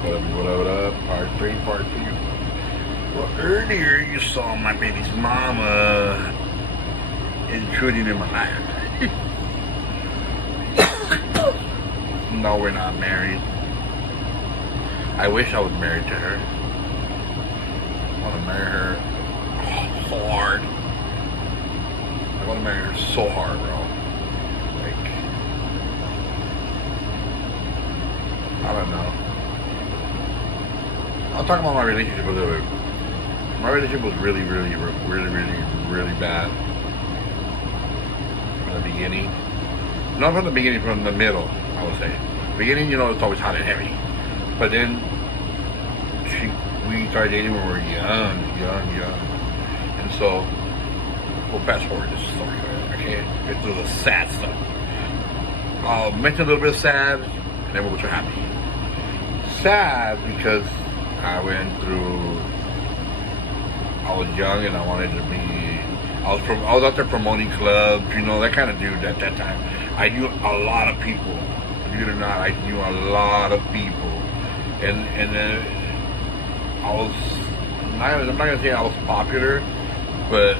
What up? Part 3, part 2. Well, earlier you saw my baby's mama intruding in my life. No, we're not married. I wish I was married to her. I want to marry her so hard. I want to marry her so hard, bro. Like, I don't know. I'll talk about my relationship a little bit. My relationship was really bad from the beginning. Not from the beginning, from the middle, I would say. Beginning, it's always hot and heavy. But then we started dating when we were young. And so, we'll fast forward this story. I can't get through the sad stuff. I'll mention a little bit of sad, and then we'll go to happy. Sad because I was young and I wanted to be, I was out there promoting clubs, that kind of dude at that time. I knew a lot of people, believe it or not, I knew a lot of people. And then I'm not going to say I was popular, but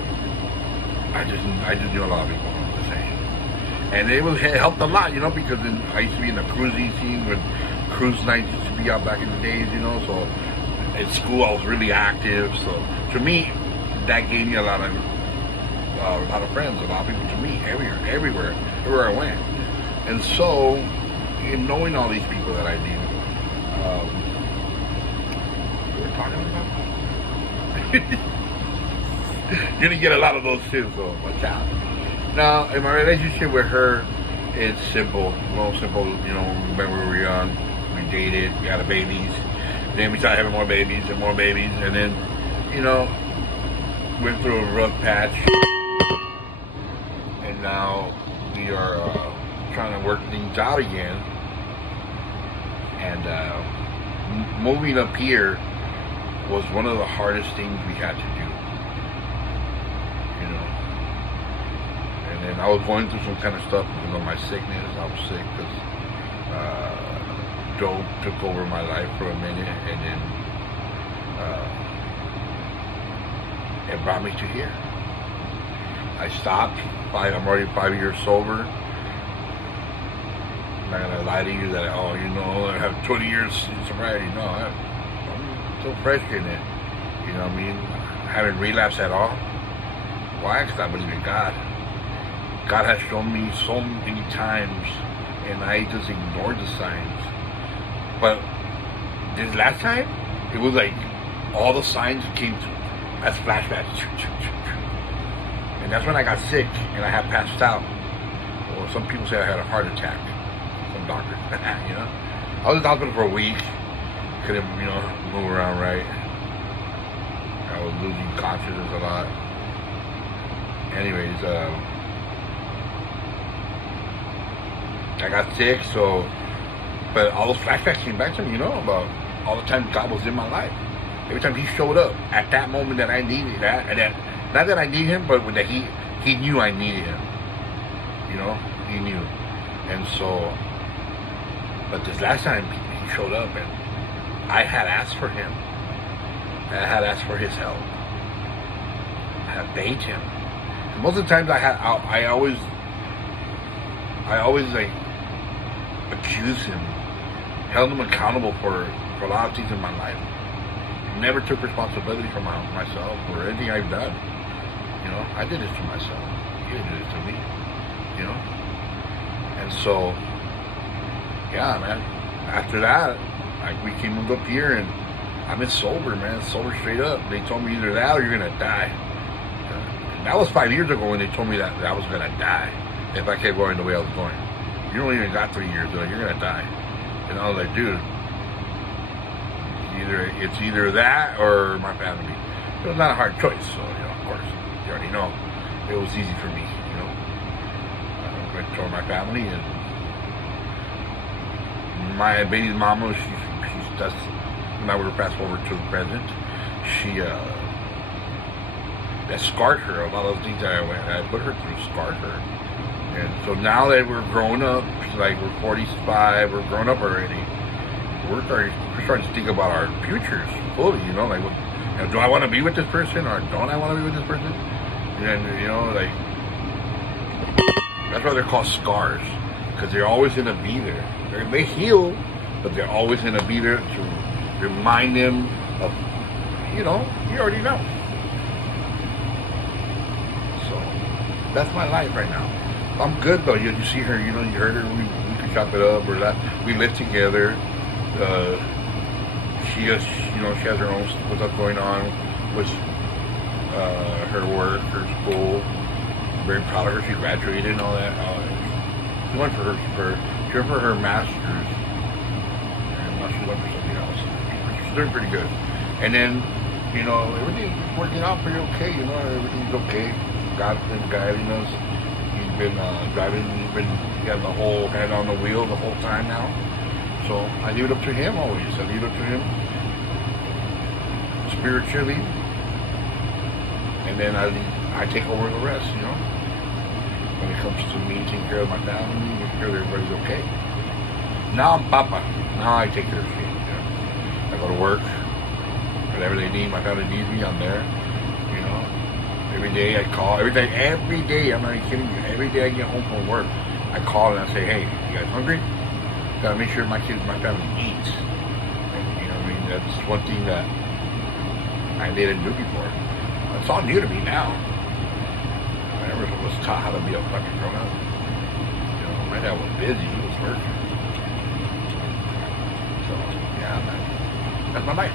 I just knew a lot of people, I'm just saying. And it helped a lot, because I used to be in the cruising scene when cruise nights used to be out back in the days, so at school I was really active. So to me, that gave me a lot of friends, a lot of people to meet everywhere I went. And so, in knowing all these people that I knew, we were talking about. You're gonna get a lot of those too, so watch out. Now, in my relationship with her, it's simple. Simple. When we were young, we dated, we had babies. Then we started having more babies, and then, went through a rough patch. And now we are trying to work things out again. And moving up here was one of the hardest things we had to do. And then I was going through some kind of stuff, my sickness. I was sick because dope took over my life for a minute, and then it brought me to here. I stopped. I'm already 5 years sober. I'm not gonna lie to you that I have 20 years sobriety. No, I'm still fresh in it. I haven't relapsed at all. Why? Because I believe in God. God has shown me so many times, and I just ignored the signs. But this last time, it was like all the signs came as flashbacks. And that's when I got sick and I had passed out. Or some people say I had a heart attack. Some doctors, I was in the hospital for a week. Couldn't, move around right. I was losing consciousness a lot. Anyways, I got sick, but all those flashbacks came back to me, about all the time God was in my life. Every time He showed up at that moment that I needed that, not that I need Him, but that He knew I needed Him. He knew. And so, but this last time He showed up, and I had asked for Him. I had asked for His help. I had begged Him. And most of the times I always like accuse Him, held Him accountable for a lot of things in my life. Never took responsibility for myself or anything I've done. I did this to myself. He did it to me. And so, yeah, man. After that, we came up here, and I've been sober, man. Sober straight up. They told me either that or you're gonna die. That was 5 years ago when they told me that I was gonna die if I kept going the way I was going. You don't even got 3 years, though. You're gonna die. And I was like, dude, it's either that or my family. It was not a hard choice, so of course, you already know. It was easy for me, I went toward my family, and my baby's mama, that's now we're fast forward to the present. That scarred her. A lot of the things that I put her through scarred her. And so now that we're grown up, like we're 45, we're grown up already. we're starting to think about our futures fully. You know, like, do I want to be with this person or don't I want to be with this person? And you know, like, that's why they're called scars, because they're always gonna be there. They heal, but they're always gonna be there to remind them of, you know, you already know. So that's my life right now. I'm good though. You see her, you know, you heard her. We could chop it up or that. We live together. She has, you know, she has her own stuff going on with her work, her school. I'm very proud of her. She graduated and all that. She went for her master's, and now she went for something else. She's doing pretty good. And then, you know, everything's working out pretty okay. You know, everything's okay. God's been guiding us. He's been driving. He got the whole head on the wheel the whole time now. So I leave it up to him always. I leave it up to him spiritually, and then I take over the rest. You know, when it comes to me taking care of my family, making sure everybody's okay. Now I'm Papa. Now I take care of shit. You know? I go to work. Whatever they need, my family needs me, I'm there. You know, every day I call. Every day. I'm not even kidding you. Every day I get home from work, I call and I say, "Hey, you guys hungry? Gotta make sure my kids, my family eats." And, you know what I mean? That's one thing that I didn't do before. It's all new to me now. I never was taught how to be a fucking grown up. You know, my dad was busy. He was working. So, yeah, man. That's my life.